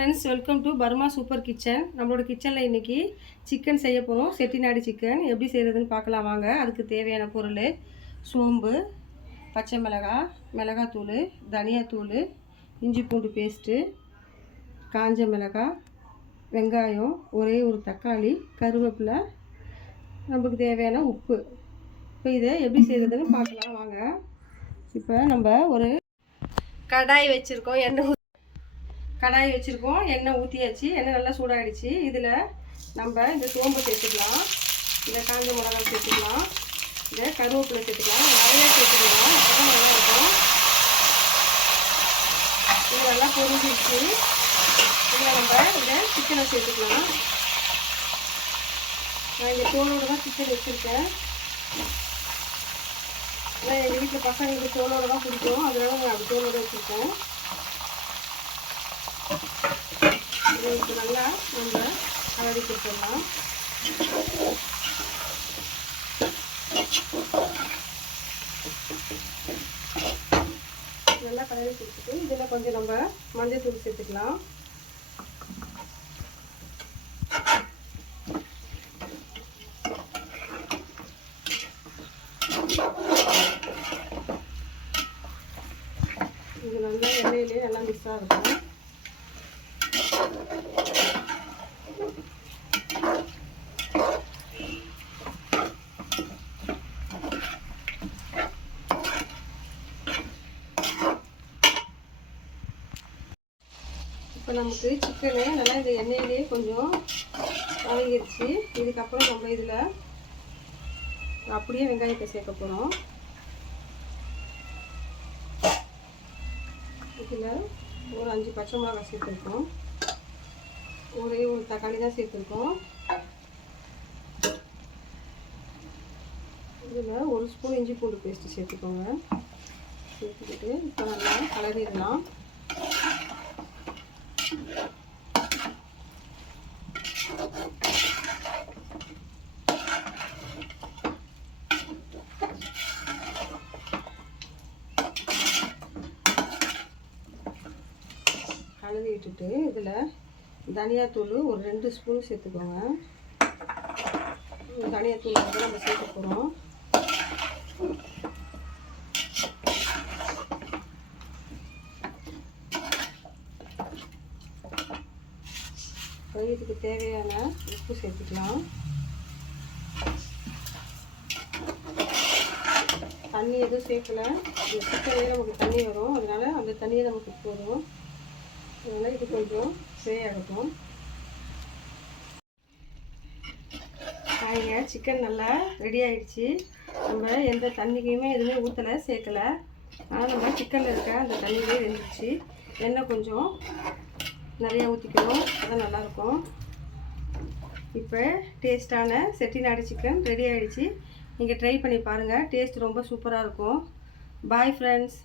Friends, welcome to Burma super kitchen. நம்மளோட கிச்சனில் இன்றைக்கி சிக்கன் செய்ய போகிறோம். செட்டிநாடு சிக்கன் எப்படி செய்கிறதுன்னு பார்க்கலாம் வாங்க. அதுக்கு தேவையான பொருள்: சோம்பு, பச்சை மிளகாய், மிளகாத்தூள், தனியாத்தூள், இஞ்சி பூண்டு பேஸ்ட்டு, காஞ்ச மிளகாய், வெங்காயம், ஒரே ஒரு தக்காளி, கருவேப்பிலை, நமக்கு தேவையான உப்பு. இப்போ இதை எப்படி செய்கிறதுன்னு பார்க்கலாம் வாங்க. இப்போ நம்ம ஒரு கடாய் வச்சுருக்கோம். எண்ணெய் ஊற்றியாச்சு. எண்ணெய் நல்லா சூடாகிடுச்சு. இதில் நம்ம இந்த சோம்பு சேர்த்துக்கலாம், இந்த காஞ்ச மிளகாய் சேர்த்துக்கலாம், இந்த கருவேப்பிலை சேர்த்துக்கலாம். நிறையா சேர்த்துக்கலாம், அப்போ தான் நல்லாயிருக்கும். இது நல்லா பொரிஞ்சிடுச்சு. இதில் நம்ம இந்த சிக்கனை சேர்த்துக்கலாம். நான் இங்கே தோலோடு தான் சிக்கன் வச்சுருக்கேன். ஏன்னா எங்கள் வீட்டில் பசங்களுக்கு தோலோடு தான் பிடிக்கும், அதனால நான் அப்படி தோலோடு வச்சுருக்கேன். இதுக்கு நல்லா நம்ம கலரி கொடுத்துடலாம். நல்லா கலரி கொடுத்துட்டு இதில் கொஞ்சம் நம்ம மஞ்சள் தூள் சேர்த்துக்கலாம். இது நல்லா எண்ணெயிலே நல்லா மிக்ஸாக இருக்கும். இப்போ நமக்கு சிக்கனு நல்லா இந்த எண்ணெயிலே கொஞ்சம் வதங்கிடுச்சு. இதுக்கப்புறம் நம்ம இதில் அப்படியே வெங்காயத்தை சேர்க்க போகிறோம். இதில் ஒரு 5 பச்சை மிளகாய் சேர்த்துருக்கோம், ஒரே ஒரு தக்காளி தான் சேர்த்துருக்கோம். இதில் 1 ஸ்பூன் இஞ்சி பூண்டு பேஸ்ட்டு சேர்த்துக்கோங்க. சேர்த்துக்கிட்டு இப்போ நல்லா கலரிடலாம். கலரி விட்டுட்டு இதில் தனியாத்தூள் ஒரு 2 ஸ்பூன் சேர்த்துக்கோங்க. தனியாத்தூள் வந்து நம்ம சேர்க்க போகிறோம். இதுக்கு தேவையான உப்பு சேர்த்துக்கலாம். தண்ணி எதுவும் சேர்க்கலை. இந்த சிக்கன்லேயே நமக்கு தண்ணி வரும், அதனால் அந்த தண்ணியை நமக்கு போதும். அதனால் இது கொஞ்சம் ஃப்ரை ஆகட்டும். காய்ங்க சிக்கன் நல்லா ரெடி ஆகிடுச்சு. நம்ம எந்த தண்ணிக்குமே எதுவுமே ஊற்றலை, சேர்க்கலை. ஆனால் நம்ம சிக்கனில் இருக்க அந்த தண்ணியிலே வெந்துடுச்சு. எண்ணெய் கொஞ்சம் நிறையா ஊற்றிக்கணும், அதுதான் நல்லாயிருக்கும். இப்போ டேஸ்ட்டான செட்டிநாடு சிக்கன் ரெடி ஆகிடுச்சு. நீங்கள் ட்ரை பண்ணி பாருங்கள், டேஸ்ட் ரொம்ப சூப்பராக இருக்கும். Bye friends.